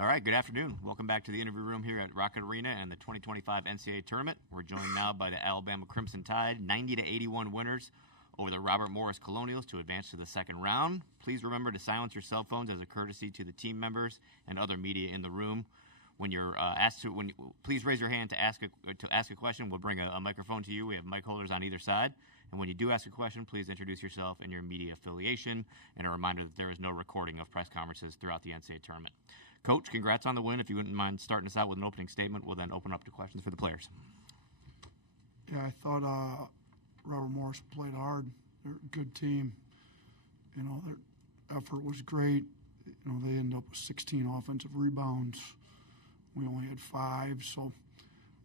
All right, good afternoon. Welcome back to the interview room here at Rocket Arena and the 2025 NCAA Tournament. We're joined now by the Alabama Crimson Tide, 90-81 winners over the Robert Morris Colonials to advance to the second round. Please remember to silence your cell phones as a courtesy to the team members and other media in the room. When you're asked to, please raise your hand to ask a question. We'll bring a microphone to you. We have mic holders on either side. And when you do ask a question, please introduce yourself and your media affiliation. And a reminder that there is no recording of press conferences throughout the NCAA tournament. Coach, congrats on the win. If you wouldn't mind starting us out with an opening statement, we'll then open up to questions for the players. Yeah, I thought Robert Morris played hard. They're a good team. You know, their effort was great. You know, they ended up with 16 offensive rebounds. We only had 5, so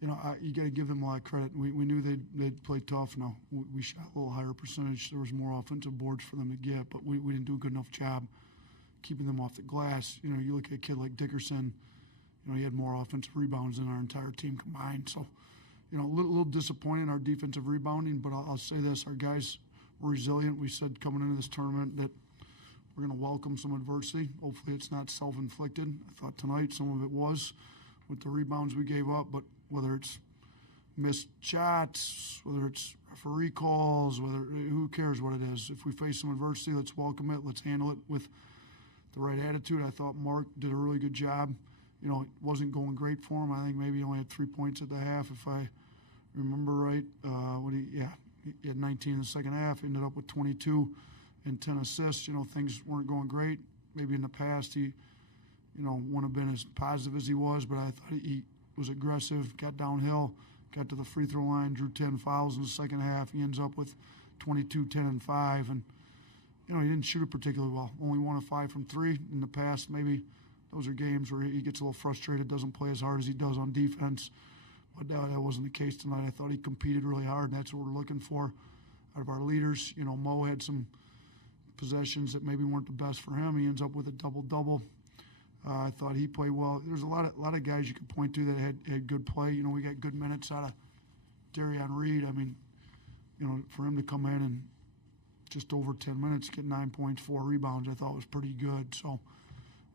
you know you got to give them a lot of credit. We knew they'd play tough. Now we shot a little higher percentage. There was more offensive boards for them to get, but we didn't do a good enough job keeping them off the glass. You know, you look at a kid like Dickerson. You know, he had more offensive rebounds than our entire team combined. So, you know, a little disappointed in our defensive rebounding. But I'll say this: our guys were resilient. We said coming into this tournament that we're going to welcome some adversity. Hopefully, it's not self-inflicted. I thought tonight some of it was with the rebounds we gave up, but whether it's missed shots, whether it's referee calls, who cares what it is. If we face some adversity, let's welcome it. Let's handle it with the right attitude. I thought Mark did a really good job. You know, it wasn't going great for him. I think maybe he only had 3 points at the half, if I remember right. He had 19 in the second half, ended up with 22 and 10 assists. You know, things weren't going great. Maybe in the past he wouldn't have been as positive as he was, but I thought he was aggressive, got downhill, got to the free throw line, drew 10 fouls in the second half. He ends up with 22, 10, and 5. And, you know, he didn't shoot it particularly well. Only 1 of 5 from 3. In the past, maybe those are games where he gets a little frustrated, doesn't play as hard as he does on defense. But that wasn't the case tonight. I thought he competed really hard, and that's what we're looking for out of our leaders. You know, Mo had some possessions that maybe weren't the best for him. He ends up with a double-double. I thought he played well. There's a lot of guys you could point to that had good play. You know, we got good minutes out of Darian Reed. I mean, you know, for him to come in and just over 10 minutes get 9 points, 4 rebounds, I thought was pretty good. So,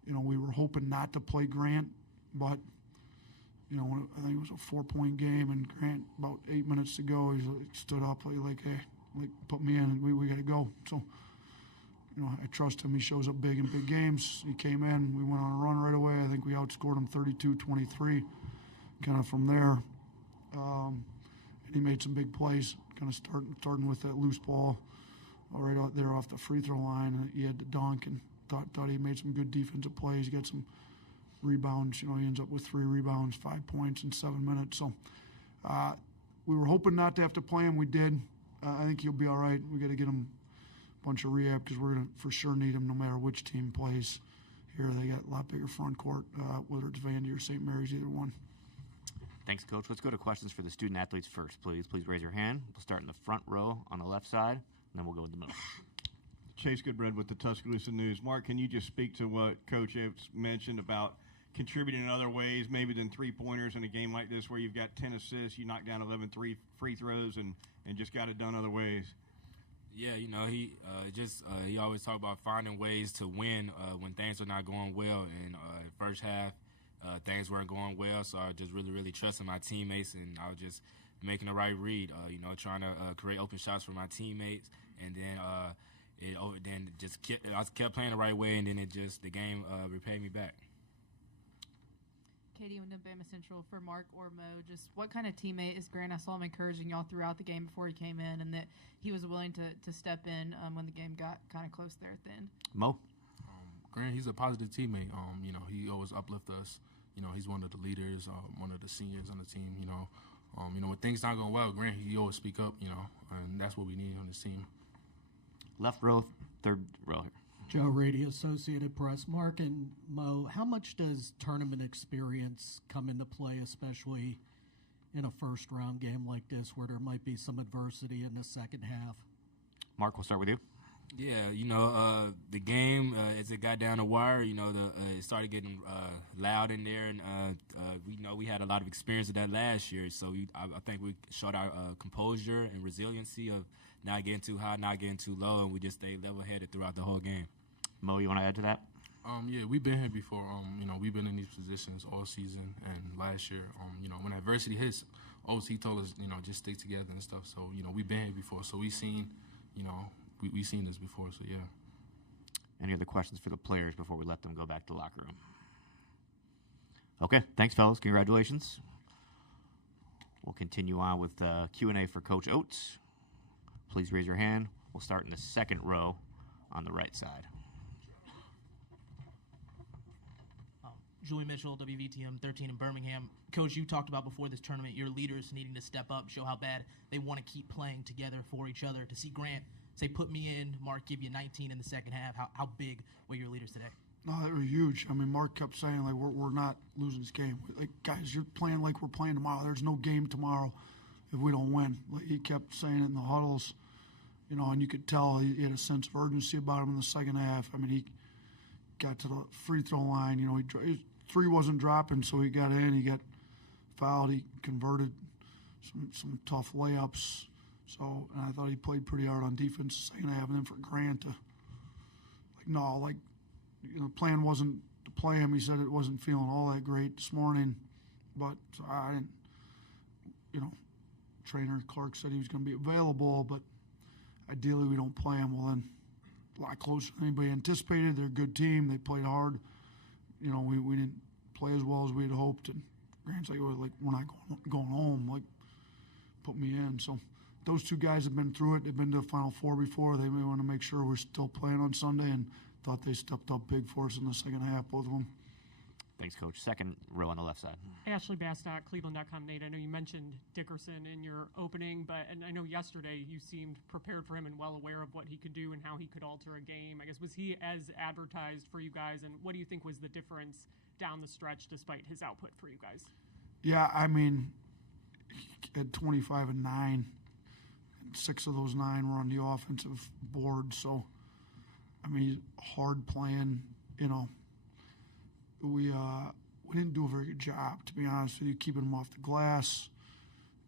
you know, we were hoping not to play Grant, but, you know, I think it was a 4-point game, and Grant, about 8 minutes to go, he stood up like, hey, put me in, we got to go. So, you know, I trust him. He shows up big in big games. He came in. We went on a run right away. I think we outscored him 32-23 kind of from there. And he made some big plays, kind of starting with that loose ball right out there off the free throw line. He had to dunk, and thought he made some good defensive plays. He got some rebounds. You know, he ends up with 3 rebounds, 5 points in 7 minutes. So we were hoping not to have to play him. We did. I think he'll be all right. We got to get him bunch of rehab because we're going to for sure need them no matter which team plays here. They got a lot bigger front court, whether it's Vandy or St. Mary's, either one. Thanks, Coach. Let's go to questions for the student athletes first, please. Please raise your hand. We'll start in the front row on the left side, and then we'll go with the middle. Chase Goodbread with the Tuscaloosa News. Mark, can you just speak to what Coach Epps mentioned about contributing in other ways, maybe than three-pointers in a game like this where you've got 10 assists, you knock down 11 free throws, and just got it done other ways? Yeah, you know, he always talk about finding ways to win when things are not going well. And first half, things weren't going well, so I just really trusted my teammates, and I was just making the right read. You know, trying to create open shots for my teammates, and then I kept playing the right way, and then the game repaid me back. Katie with Bama Central for Mark or Mo. Just what kind of teammate is Grant? I saw him encouraging y'all throughout the game before he came in, and that he was willing to step in when the game got kind of close there at the end. Mo? Grant, he's a positive teammate. You know, he always uplifts us. You know, he's one of the leaders, one of the seniors on the team. You know, when things not going well, Grant, he always speak up. You know, and that's what we need on this team. Left row, third row here. Joe Rady, Associated Press. Mark and Mo, how much does tournament experience come into play, especially in a first-round game like this where there might be some adversity in the second half? Mark, we'll start with you. Yeah, you know, the game, as it got down the wire, you know, it started getting loud in there, and we know we had a lot of experience of that last year, so I think we showed our composure and resiliency of not getting too high, not getting too low, and we just stayed level-headed throughout the whole game. Mo, you want to add to that? Yeah, we've been here before. We've been in these positions all season and last year. When adversity hits, OC told us, just stick together and stuff. So, we've been here before. So we've seen, we've seen this before. So, yeah. Any other questions for the players before we let them go back to the locker room? Okay, thanks, fellas. Congratulations. We'll continue on with Q&A for Coach Oates. Please raise your hand. We'll start in the second row on the right side. Julie Mitchell, WVTM 13 in Birmingham. Coach, you talked about before this tournament your leaders needing to step up, show how bad they want to keep playing together for each other. To see Grant say, put me in, Mark give you 19 in the second half, how big were your leaders today? No, they were huge. I mean, Mark kept saying, like, we're not losing this game. Like, guys, you're playing like we're playing tomorrow. There's no game tomorrow if we don't win. Like, he kept saying it in the huddles, and you could tell he had a sense of urgency about him in the second half. I mean, he got to the free throw line. His three wasn't dropping, so he got in. He got fouled. He converted some tough layups. So, and I thought he played pretty hard on defense the second half. And then for Grant to, the plan wasn't to play him. He said it wasn't feeling all that great this morning. But so I didn't, trainer Clark said he was going to be available, but ideally we don't play him. Well, then a lot closer than anybody anticipated. They're a good team. They played hard. We didn't play as well as we had hoped. And Grant's like, we're not going home. Like, put me in. So those two guys have been through it. They've been to the Final Four before. They may want to make sure we're still playing on Sunday, and thought they stepped up big for us in the second half, both of them. Thanks, Coach. Second row on the left side. Ashley Bastock, Cleveland.com. Nate, I know you mentioned Dickerson in your opening, and I know yesterday you seemed prepared for him and well aware of what he could do and how he could alter a game. I guess, was he as advertised for you guys, and what do you think was the difference down the stretch despite his output for you guys? Yeah, I mean, he had 25 and 9. And 6 of those 9 were on the offensive board, so, I mean, he's hard playing, We didn't do a very good job, to be honest with you, keeping him off the glass.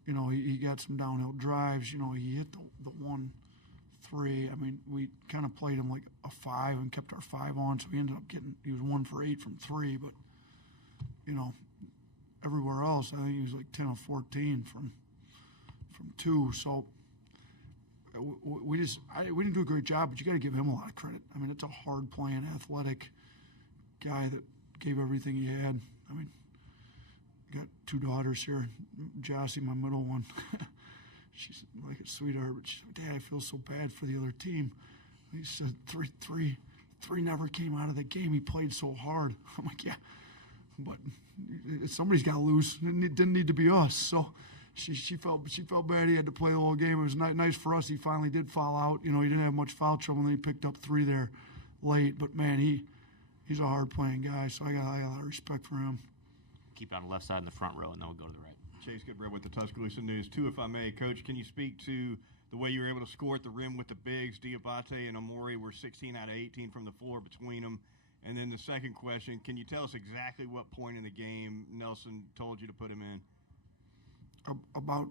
He got some downhill drives. He hit the 1-3. I mean, we kind of played him like a 5 and kept our 5 on, so he ended up he was 1 for 8 from 3. But, everywhere else, I think he was like 10 of 14 from 2. So we didn't do a great job, but you got to give him a lot of credit. I mean, it's a hard playing, athletic guy that gave everything he had. I mean, got 2 daughters here. Jossie, my middle one, she's like a sweetheart, but she's like, Dad, I feel so bad for the other team. He said 3 never came out of the game. He played so hard. I'm like, yeah, but somebody's got to lose. It didn't need to be us. So she felt bad. He had to play the whole game. It was nice for us. He finally did foul out. He didn't have much foul trouble, and then he picked up 3 there late. But man, he's a hard-playing guy, so I got a lot of respect for him. Keep it on the left side in the front row, and then we'll go to the right. Chase Goodbread with the Tuscaloosa News. 2, if I may. Coach, can you speak to the way you were able to score at the rim with the bigs? Diabate and Amori were 16 out of 18 from the floor between them. And then the second question, can you tell us exactly what point in the game Nelson told you to put him in? About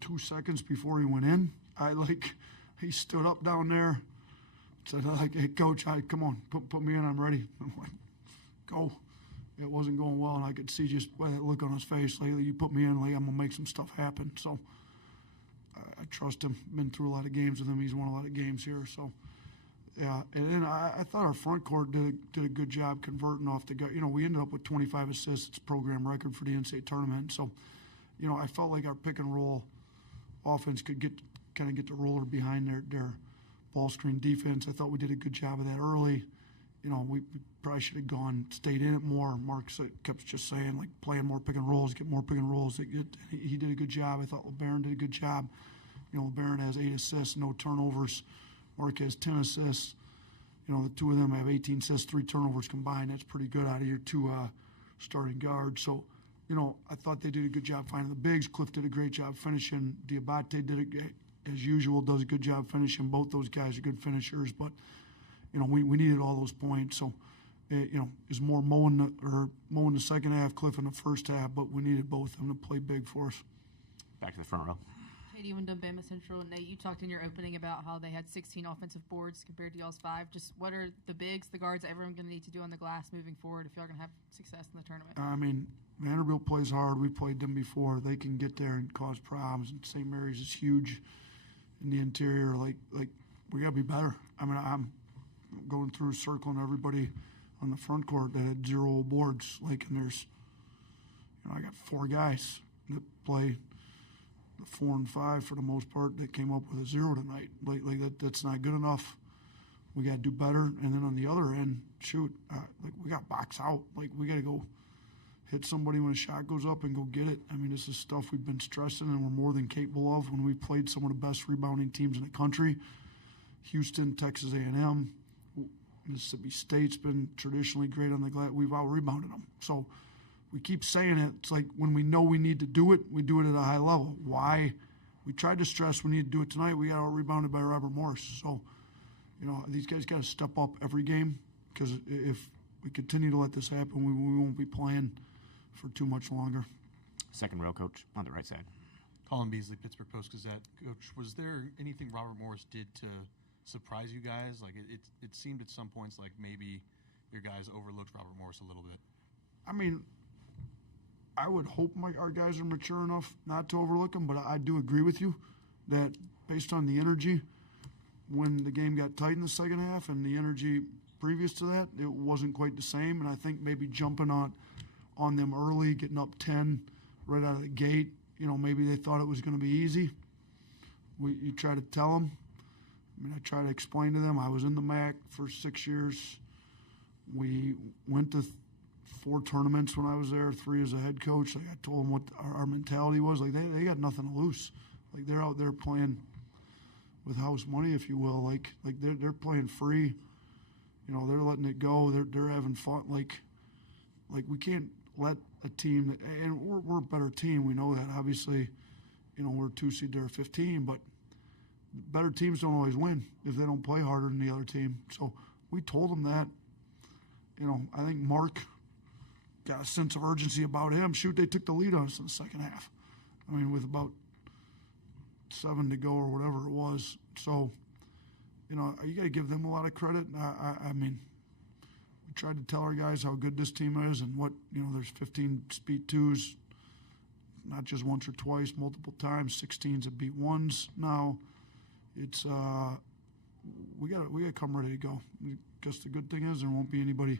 2 seconds before he went in, he stood up down there, said, hey, Coach, come on, put me in, I'm ready. I'm like, go. It wasn't going well, and I could see just by that look on his face, you put me in, I'm going to make some stuff happen. So I trust him. Been through a lot of games with him. He's won a lot of games here. So, yeah. And then I thought our front court did a good job converting off the guy. We ended up with 25 assists. It's program record for the NCAA tournament. So, I felt like our pick and roll offense could get the roller behind their ball screen defense. I thought we did a good job of that early. We probably should have stayed in it more. Mark kept just saying, playing more pick and rolls, get more pick and rolls. He did a good job. I thought LeBaron did a good job. LeBaron has 8 assists, no turnovers. Mark has 10 assists. The 2 of them have 18 assists, 3 turnovers combined. That's pretty good out of your 2 starting guards. So, I thought they did a good job finding the bigs. Cliff did a great job finishing. Diabate as usual, does a good job finishing. Both those guys are good finishers, but we needed all those points. So, is more mowing the second half, Cliff in the first half, but we needed both of them to play big for us. Back to the front row. Hey, 81 to Bama Central. And Nate, you talked in your opening about how they had 16 offensive boards compared to y'all's 5. Just what are the bigs, the guards, everyone going to need to do on the glass moving forward if y'all are going to have success in the tournament? I mean, Vanderbilt plays hard. We played them before. They can get there and cause problems. And St. Mary's is huge in the interior. Like we got to be better. I mean, I'm going through circling everybody on the front court that had 0 boards. Like, and there's, I got 4 guys that play the 4 and 5 for the most part that came up with a 0 tonight. Like that's not good enough. We got to do better. And then on the other end, we got box out. Like, we got to go hit somebody when a shot goes up and go get it. I mean, this is stuff we've been stressing and we're more than capable of when we played some of the best rebounding teams in the country. Houston, Texas A&M, Mississippi State's been traditionally great on the glass. We've out-rebounded them. So we keep saying it. It's like when we know we need to do it, we do it at a high level. Why? We tried to stress we need to do it tonight. We got out-rebounded by Robert Morris. So, these guys got to step up every game because if we continue to let this happen, we won't be playing for too much longer. Second row, coach, on the right side. Colin Beasley, Pittsburgh Post-Gazette. Coach, was there anything Robert Morris did to surprise you guys? Like, it seemed at some points like maybe your guys overlooked Robert Morris a little bit. I mean, I would hope our guys are mature enough not to overlook him, but I do agree with you that based on the energy, when the game got tight in the second half and the energy previous to that, it wasn't quite the same. And I think maybe jumping on them early, getting up 10 right out of the gate, maybe they thought it was going to be easy. You try to tell them. I mean, I try to explain to them. I was in the MAC for 6 years. We went to 4 tournaments when I was there, 3 as a head coach. Like, I told them what our mentality was. Like, they got nothing to lose. Like, they're out there playing with house money, if you will. Like they're playing free. They're letting it go. They're having fun. Like we can't let a team and we're a better team. We know that. Obviously, we're 2 seed, they're 15, but better teams don't always win if they don't play harder than the other team. So we told them that. I think Mark got a sense of urgency about him. Shoot, they took the lead on us in the second half. I mean, with about 7 to go or whatever it was. So, you got to give them a lot of credit. I mean, we tried to tell our guys how good this team is and what, there's 15 speed 2s, not just once or twice, multiple times, 16s that beat 1s now. It's, we got to come ready to go. I guess the good thing is there won't be anybody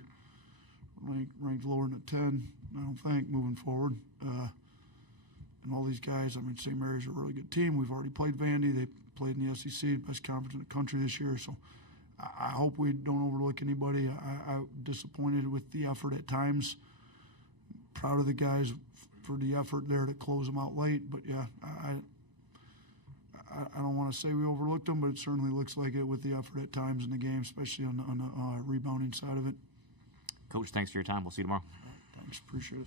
ranked lower than a 10, I don't think, moving forward. And all these guys, I mean, St. Mary's a really good team. We've already played Vandy. They played in the SEC, best conference in the country this year. So I hope we don't overlook anybody. I'm disappointed with the effort at times. Proud of the guys for the effort there to close them out late. But, yeah, I don't want to say we overlooked them, but it certainly looks like it with the effort at times in the game, especially on the rebounding side of it. Coach, thanks for your time. We'll see you tomorrow. Thanks. Appreciate it.